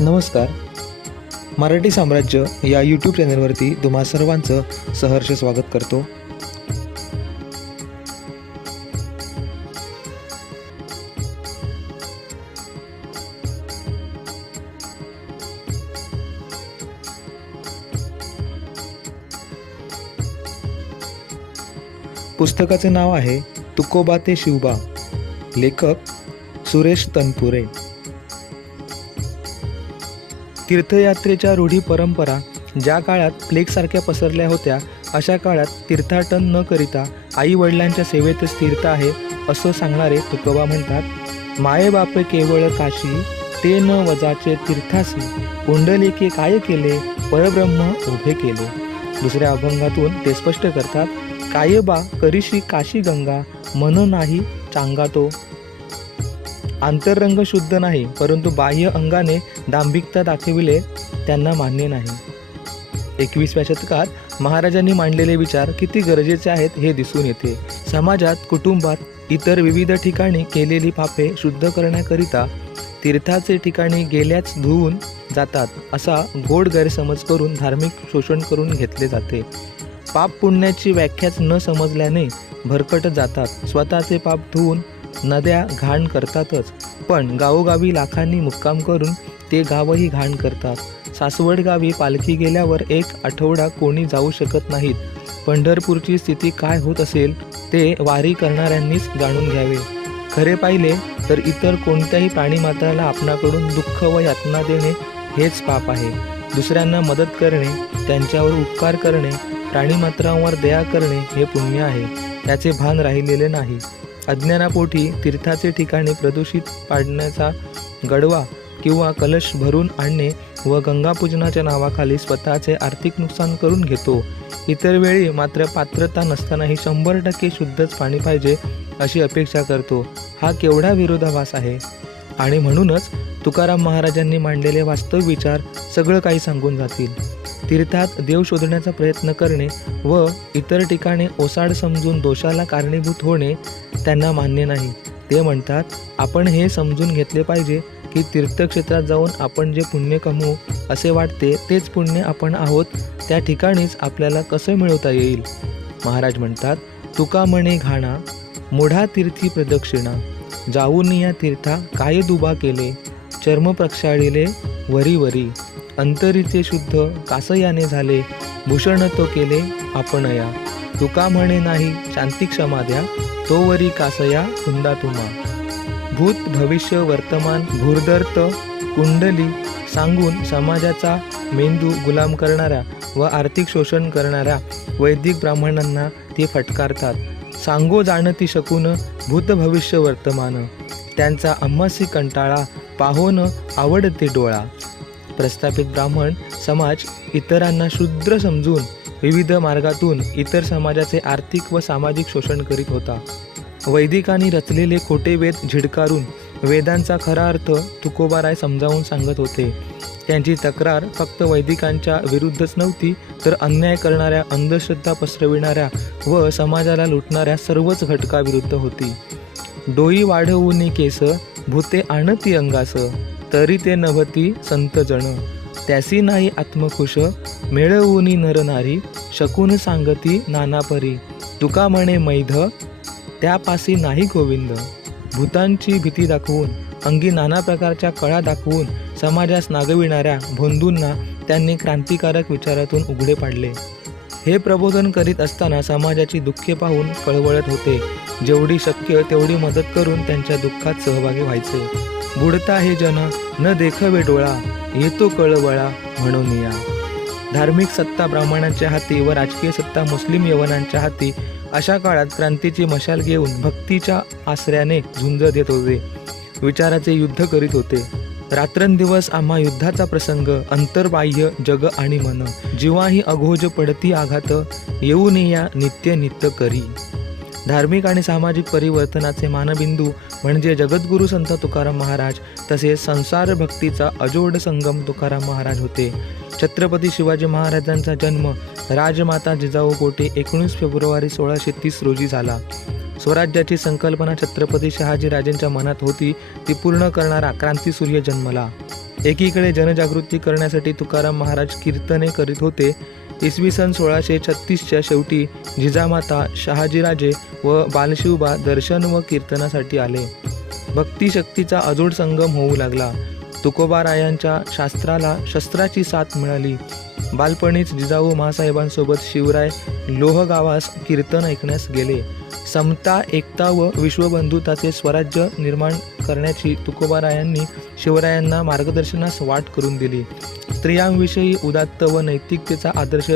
नमस्कार. मराठी साम्राज्य या यूट्यूब चॅनलवरती तुम्हा सर्वांचं सहर्ष स्वागत करतो. पुस्तकाचे नाव आहे तुकोबा ते शिवबा. लेखक सुरेश तनपुरे. तीर्थयात्रेच्या रूढी परंपरा ज्या काळात प्लेगसारख्या पसरल्या होत्या, अशा काळात तीर्थाटन न करिता आई वडिलांच्या सेवेतच तीर्थ आहे असं सांगणारे तुकोबा म्हणतात, माये बापे केवळ काशी, ते न वजाचे तीर्थासी, पुंडलिके काय केले, परब्रह्म उभे केले. दुसऱ्या अभंगातून ते स्पष्ट करतात, कायबा करीशी काशी गंगा, मन नाही चांगा तो. आंतररंग शुद्ध नाही, परंतु बाह्य अंगाने दांभिकता दाखविले त्यांना मान्य नाही. 21व्या शतकात महाराजांनी मांडलेले विचार किती गरजेचे आहेत हे दिसून येते. समाजात, कुटुंबात, इतर विविध ठिकाणी केलेली पापे शुद्ध करण्याकरिता तीर्थाचे ठिकाणी गेल्याच धुवून जातात असा गोड गैरसमज करून धार्मिक शोषण करून घेतले जाते. पाप पुण्याची व्याख्याच न समजल्याने भरकटत जातात. स्वतःचे पाप धुवून नद्या घाण करतातच, पण गावोगावी लाखांनी मुक्काम करून ते गावही घाण करतात. सासवड गावी पालखी गेल्यावर 1 आठवडा कोणी जाऊ शकत नाहीत. पंढरपूरची स्थिती काय होत असेल ते वारी करणाऱ्यांनीच जाणून घ्यावे. खरे पाहिले तर इतर कोणत्याही प्राणीमात्राला आपणाकडून दुःख व यातना देणे हेच पाप आहे. दुसऱ्यांना मदत करणे, त्यांच्यावर उपकार करणे, प्राणीमात्रांवर दया करणे हे पुण्य आहे. त्याचे भान राहिलेले नाही. अज्ञानापोटी तीर्थाचे ठिकाणी प्रदूषित पाडण्याचा गडवा किंवा कलश भरून आणणे व गंगापूजनाच्या नावाखाली स्वतःचे आर्थिक नुकसान करून घेतो. इतर वेळी मात्र पात्रता नसतानाही 100% शुद्धच पाणी पाहिजे अशी अपेक्षा करतो. हा केवढा विरोधाभास आहे. आणि म्हणूनच तुकाराम महाराजांनी मांडलेले वास्तव विचार सगळं काही सांगून जातील. तीर्थात देव शोधण्याचा प्रयत्न करणे व इतर ठिकाणी ओसाड समजून दोषाला कारणीभूत होणे त्यांना मान्य नाही. ते म्हणतात, आपण हे समजून घेतले पाहिजे की तीर्थक्षेत्रात जाऊन आपण जे पुण्य कमवू असे वाटते तेच पुण्य आपण आहोत त्या ठिकाणीच आपल्याला कसं मिळवता येईल. महाराज म्हणतात, तुका म्हणे घाणा, मुढा तीर्थी प्रदक्षिणा, जाऊन या तीर्था काय दुबा केले, चर्म प्रक्षाळिले वरी वरी, अंतरीचे शुद्ध कासयाने झाले, भूषण तो केले आपण या. तुका म्हणे नाही शांती क्षमा द्या, तोवरी कासया हुंदा तुम्हा. भूत भविष्य वर्तमान भूर्दर्त कुंडली सांगून समाजाचा मेंदू गुलाम करणाऱ्या व आर्थिक शोषण करणाऱ्या वैदिक ब्राह्मणांना ते फटकारतात. सांगो जाणती शकून भूत भविष्य वर्तमान, त्यांचा अम्मासी कंटाळा पाहोन आवडते डोळा. प्रस्थापित ब्राह्मण समाज इतरांना शूद्र समजून विविध मार्गातून इतर समाजाचे आर्थिक व सामाजिक शोषण करीत होता. वैदिकांनी रचलेले खोटे वेद झिडकारून वेदांचा खरा अर्थ तुकोबाराय समजावून सांगत होते. त्यांची तक्रार फक्त वैदिकांच्या विरुद्धच नव्हती, तर अन्याय करणाऱ्या, अंधश्रद्धा पसरविणाऱ्या व समाजाला लुटणाऱ्या सर्वच घटकाविरुद्ध होती. डोई वाढवूनी केस, भूते आणती अंगास, तरी ते नभती संत जण, त्यासी नाही आत्मखुश, मिळवूनी नरनारी, शकून सांगती नानापरी. तुका म्हणे मैध, त्यापासी नाही गोविंद. भूतांची भीती दाखवून, अंगी नाना प्रकारच्या कळा दाखवून समाजास नागविणाऱ्या भोंदूंना त्यांनी क्रांतिकारक विचारातून उघडे पाडले. हे प्रबोधन करीत असताना समाजाची दुःखे पाहून कळवळत होते. जेवढी शक्य तेवढी मदत करून त्यांच्या दुःखात सहभागी व्हायचे. बुडता हे जन न देखवे डोळा, येतो कळवळा म्हणून या. धार्मिक सत्ता ब्राह्मणांच्या हाती व राजकीय सत्ता मुस्लिम यवनांच्या हाती अशा काळात क्रांतीची मशाल घेऊन भक्तीच्या आसऱ्याने झुंज देत होते. विचाराचे युद्ध करीत होते. रात्रंदिवस आम्हा युद्धाचा प्रसंग, अंतर्बाह्य जग आणि मन, जीवाही अघोज पडती आघात, येऊन या नित्य नित्य करी. धार्मिक आणि सामाजिक परिवर्तनाचे मानबिंदू म्हणजे जगद्गुरू संत तुकाराम महाराज तसेच संसार भक्तीचा अजोड संगम तुकाराम महाराज होते. छत्रपती शिवाजी महाराजांचा जन्म राजमाता जिजाऊ कोटे 19 फेब्रुवारी 1630 रोजी झाला. स्वराज्याची संकल्पना छत्रपती शहाजी राजेंच्या मनात होती ती पूर्ण करणारा क्रांतिसूर्य जन्मला. एकीकडे जनजागृती करण्यासाठी तुकाराम महाराज कीर्तने करीत होते. इसवी सन 1636च्या शेवटी जिजामाता, शहाजीराजे व बालशिवबा दर्शन व कीर्तनासाठी आले. भक्तिशक्तीचा अजोड संगम होऊ लागला. तुकोबारायांच्या शास्त्राला शस्त्राची साथ मिळाली. बालपणीच जिजाऊ मासाहेबांसोबत शिवराय लोहगावास कीर्तन ऐकण्यास गेले. समता, एकता व विश्वबंधुताचे स्वराज्य निर्माण करण्याची तुकोबारायांनी शिवरायांना मार्गदर्शनास वाट करून दिली. स्त्रियांविषयी उदात्त व नैतिकतेचा आदर्श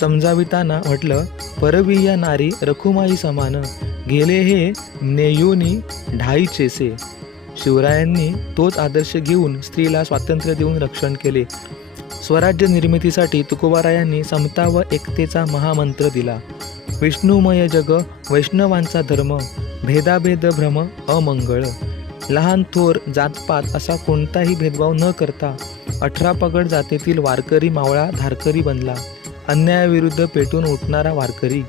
समजाविताना म्हटलं, परवीया नारी रखुमाई समान, गेले हे नेयोनी ढाईचेसे. शिवरायांनी तोच आदर्श घेऊन स्त्रीला स्वातंत्र्य देऊन रक्षण केले. स्वराज्य निर्मितीसाठी तुकोबारायांनी समता व एकतेचा महामंत्र दिला. विष्णुमय जग वैष्णवांचा धर्म, भेदाभेद भ्रम अमंगळ. लहान थोर जातपात असा कोणताही भेदभाव न करता 18 पगड जातीतील वारकरी मावळा धारकरी बनला. अन्यायाविरुद्ध पेटून उठणारा वारकरी.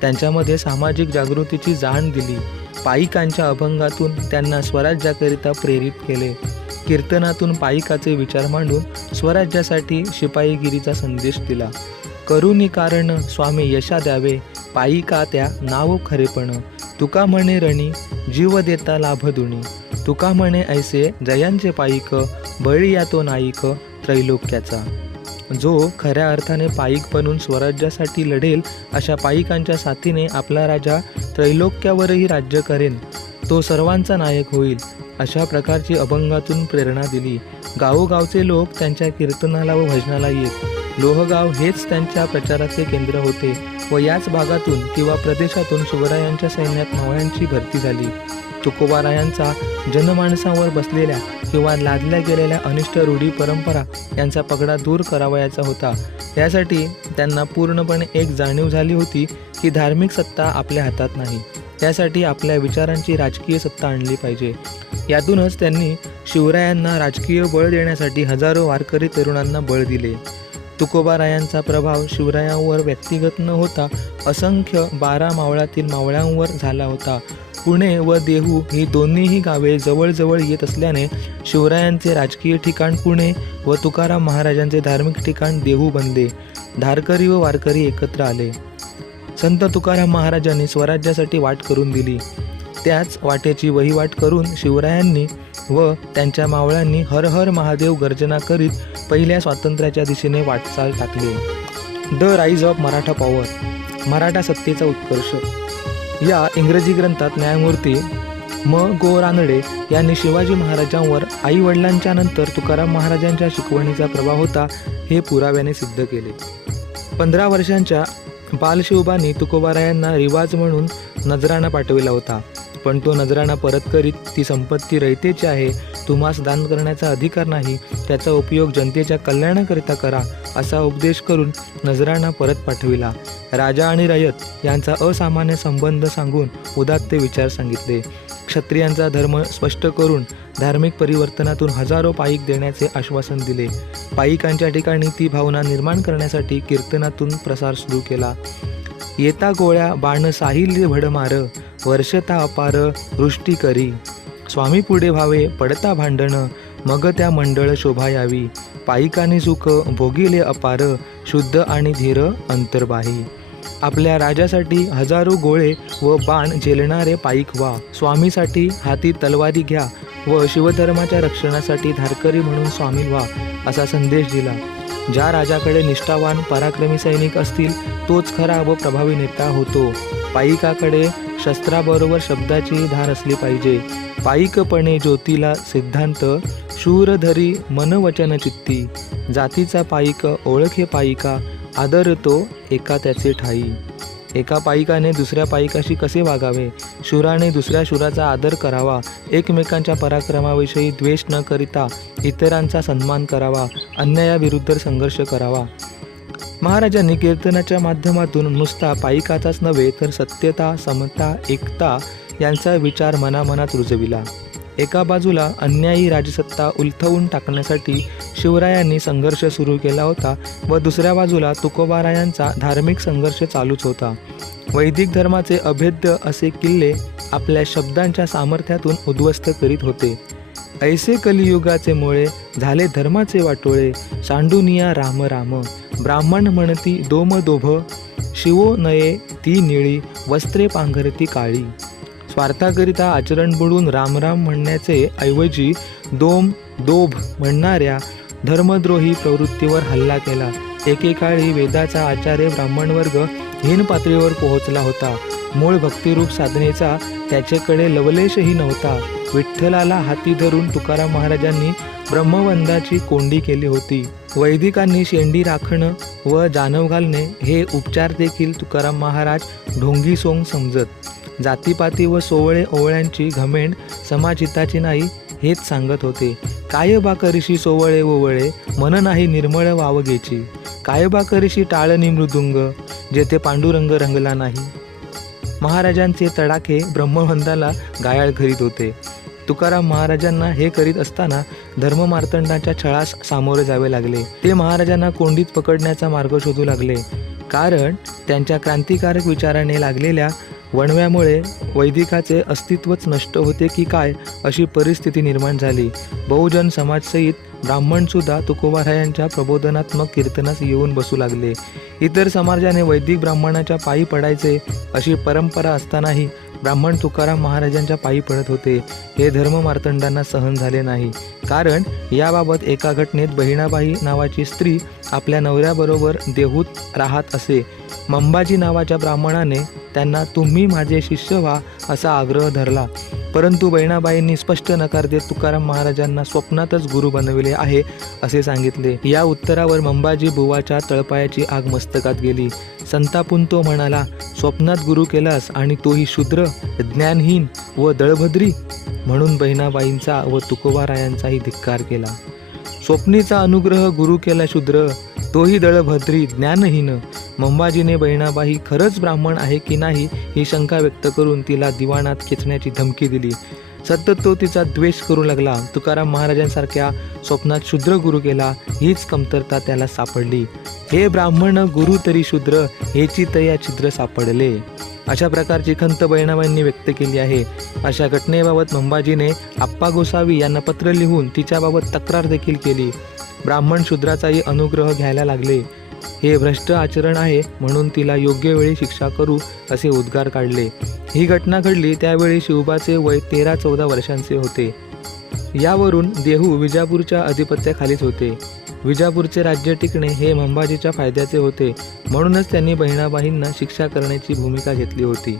त्यांच्यामध्ये सामाजिक जागृतीची जाण दिली. पाईकांच्या अभंगातून त्यांना स्वराज्याकरिता प्रेरित केले. कीर्तनातून पाईकाचे विचार मांडून स्वराज्यासाठी शिपाईगिरीचा संदेश दिला. करुणी कारण स्वामी यशा द्यावे, पाईका त्या नाव खरेपण. तुका म्हणे रणी जीव देता लाभ दुणी, तुका म्हणे ऐसे जयांचे पाईक, बळी या तो नाईक त्रैलोक्याचा. जो खऱ्या अर्थाने पाईक बनून स्वराज्यासाठी लढेल अशा पाईकांच्या साथीने आपला राजा त्रैलोक्यावरही राज्य करेन, तो सर्वांचा नायक होईल. अशा प्रकारची अभंगातून प्रेरणा दिली. गावोगावचे लोक त्यांच्या कीर्तनाला व भजनाला येत. लोहगाव हेच त्यांच्या प्रचाराचे केंद्र होते व याच भागातून किंवा प्रदेशातून शिवरायांच्या सैन्यात मावळ्यांची भरती झाली. तुकोबारायांचा जनमानसावर बसलेल्या किंवा लादल्या गेलेल्या अनिष्ट रूढी परंपरा यांचा पगडा दूर करावयाचा होता. यासाठी त्यांना पूर्णपणे एक जाणीव झाली होती की धार्मिक सत्ता आपल्या हातात नाही, त्यासाठी आपल्या विचारांची राजकीय सत्ता आणली पाहिजे. यातूनच त्यांनी शिवरायांना राजकीय बळ देण्यासाठी हजारो वारकरी तरुणांना बळ दिले. तुकोबारायांचा प्रभाव शिवरायांवर व्यक्तिगत न होता असंख्य 12 मावळातील मावळ्यांवर झाला होता. पुणे व देहू ही दोन्हीही गावे जवळजवळ येत असल्याने शिवरायांचे राजकीय ठिकाण पुणे व तुकाराम महाराजांचे धार्मिक ठिकाण देहू बनले. धारकरी व वारकरी एकत्र आले. संत तुकाराम महाराजांनी स्वराज्यासाठी वाट करून दिली. त्याच वाटेची वहिवाट करून शिवरायांनी व त्यांच्या मावळ्यांनी हर हर महादेव गर्जना करीत पहिल्या स्वातंत्र्याच्या दिशेने वाटचाल टाकली. The rise of Maratha power, Maratha सत्तेचा उत्कर्ष या इंग्रजी ग्रंथात न्यायमूर्ती म. गो. रानडे यांनी शिवाजी महाराजांवर आई वडिलांच्या नंतर तुकाराम महाराजांच्या शिकवणीचा प्रभाव होता हे पुराव्याने सिद्ध केले. 15 वर्षांच्या बालशिवबांनी तुकोबारायांना रिवाज म्हणून नजराणा पाठविला होता, पण तो नजराणा परत करीत ती संपत्ती रयतेची आहे, तुम्हास दान करण्याचा अधिकार नाही, त्याचा उपयोग जनतेच्या कल्याणाकरिता करा असा उपदेश करून नजराणा परत पाठविला. राजा आणि रयत यांचा असामान्य संबंध सांगून उदात्त विचार सांगितले. क्षत्रियांचा धर्म स्पष्ट करून धार्मिक परिवर्तनातून हजारो पाईक देण्याचे आश्वासन दिले. पाईकांच्या ठिकाणी ती भावना निर्माण करण्यासाठी कीर्तनातून प्रसार सुरू केला. येता गोळ्या बाण साहिल्य भडमार, वर्षता अपार वृष्टी करी, स्वामी पुढे व्हावे पडता भांडण, मग त्या मंडळ शोभा यावी, पाईकाने सुख भोगिले अपार, शुद्ध आणि धीर अंतर्बाही. आपल्या राजासाठी हजारो गोळे व बाण झेलणारे पाईक व्हा, स्वामीसाठी हाती तलवारी घ्या व शिवधर्माच्या रक्षणासाठी धारकरी म्हणून सामील व्हा असा संदेश दिला. ज्या राजाकडे निष्ठावान पराक्रमी सैनिक असतील तोच खरा व प्रभावी नेता होतो. पाईकाकडे शस्त्राबरोबर शब्दाची धार असली पाहिजे. पाईकपणे ज्योतीला सिद्धांत, शूरधरी मनवचन चित्ती, जातीचा पाईक ओळखे पाईका, आदरतो एका त्याचे ठाई. एका पाईकाने दुसऱ्या पाईकाशी कसे वागावे, शूराने दुसऱ्या शूराचा आदर करावा, एकमेकांच्या पराक्रमाविषयी द्वेष न करिता इतरांचा सन्मान करावा, अन्यायाविरुद्ध संघर्ष करावा. महाराजांनी कीर्तनाच्या माध्यमातून नुसता पाईकाचाच नव्हे तर सत्यता, समता, एकता यांचा विचार मनामनात रुजविला. एका बाजूला अन्यायी राजसत्ता उलथवून टाकण्यासाठी शिवरायांनी संघर्ष सुरू केला होता व दुसऱ्या बाजूला तुकोबारायांचा धार्मिक संघर्ष चालूच होता. वैदिक धर्माचे अभेद्य असे किल्ले आपल्या शब्दांच्या सामर्थ्यातून उद्ध्वस्त करीत होते. ऐसे कलियुगाचे मुळे झाले धर्माचे वाटोळे, सांडूनिया राम राम, ब्राह्मण म्हणती दोम दोभ, शिवो नये ती निळी, वस्त्रे पांघरती काळी. स्वार्थाकरिता आचरण बुडून रामराम म्हणण्याचे ऐवजी दोम दोभ म्हणणाऱ्या धर्मद्रोही प्रवृत्तीवर हल्ला केला. एकेकाळी वेदाचा आचार्य ब्राह्मण वर्ग हीन पातळीवर पोहोचला होता. मूळ भक्तिरूप साधनेचा त्याच्याकडे लवलेशही नव्हता. विठ्ठलाला हाती धरून तुकाराम महाराजांनी ब्रह्मवंदाची कोंडी केली होती. वैदिकांनी शेंडी राखणं व जानव घालणे हे उपचार देखील तुकाराम महाराज ढोंगी सोंग समजत. जातीपाती व सोवळे ओवळ्यांची घमेंड समाजहिताची नाही हेच सांगत होते. काय बा करीशी सोवळे ओवळे, मन नाही निर्मळ वावगेची, काय बा करीशी टाळणी मृदुंग, जेथे पांडुरंग रंगला नाही. महाराजांचे तडाखे ब्रह्मवंताला गायाळ करीत होते. तुकाराम महाराजांना हे करीत असताना धर्ममार्तंडाच्या छळास सामोरे जावे लागले. ते महाराजांना कोंडीत पकडण्याचा मार्ग शोधू लागले. कारण त्यांच्या क्रांतिकारक विचाराने लागलेल्या वणव्यामुळे वैदिकाचे अस्तित्वच नष्ट होते की काय अशी परिस्थिती निर्माण झाली. बहुजन समाजसहित ब्राह्मणसुद्धा तुकोबारायांच्या प्रबोधनात्मक कीर्तनास येऊन बसू लागले. इतर समाजाने वैदिक ब्राह्मणाच्या पायी पडायचे अशी परंपरा असतानाही ब्राह्मण तुकाराम महाराजांच्या पायी पडत होते. हे धर्ममार्तंडांना सहन झाले नाही. कारण याबाबत एका घटनेत बहिणाबाई नावाची स्त्री आपल्या नवऱ्याबरोबर देहूत राहत असे. मंबाजी नावाच्या ब्राह्मणाने त्यांना तुम्ही माझे शिष्य व्हा असा आग्रह धरला. परंतु बहिणाबाईंनी स्पष्ट नकार देत तुकाराम महाराजांना स्वप्नातच गुरु बनविले आहे असे सांगितले. या उत्तरावर मंबाजी बुवाच्या तळपायाची आग मस्तकात गेली. संतापून तो म्हणाला, स्वप्नात गुरु केलास आणि तोही शूद्र, ज्ञानहीन व दळभद्री. म्हणून बहिणाबाईंचा व तुकोबारायांचाही धिक्कार केला. स्वप्नीचा अनुग्रह गुरु केला शूद्र, तोही दळभद्री ज्ञानहीन. मंबाजीने बहिणाबाई खरंच ब्राह्मण आहे की नाही ही शंका व्यक्त करून तिला दिवाणात खेचण्याची धमकी दिली. सतत तो तिचा द्वेष करू लागला. तुकाराम महाराजांसारख्या स्वप्नात शूद्र गुरु केला हीच कमतरता त्याला सापडली. हे ब्राह्मण गुरु तरी शूद्र, हेची तया छिद्र सापडले. अशा प्रकारची खंत बहिणाबाईंनी व्यक्त केली आहे. अशा घटनेबाबत मंबाजीने आप्पा गोसावी यांना पत्र लिहून तिच्याबाबत तक्रार देखील केली. ब्राह्मण शूद्राचाही अनुग्रह घ्यायला लागले. हे भ्रष्ट आचरण आहे म्हणून तिला योग्य वेळी शिक्षा करू असे उद्गार काढले. ही घटना घडली त्यावेळी शिवबाचे वय 13-14 वर्षांचे होते. यावरून देहू विजापूरच्या अधिपत्याखालीच होते. विजापूरचे राज्य टिकणे हे मंबाजीच्या फायद्याचे होते. म्हणूनच त्यांनी बहिणाबाईंना शिक्षा करण्याची भूमिका घेतली होती.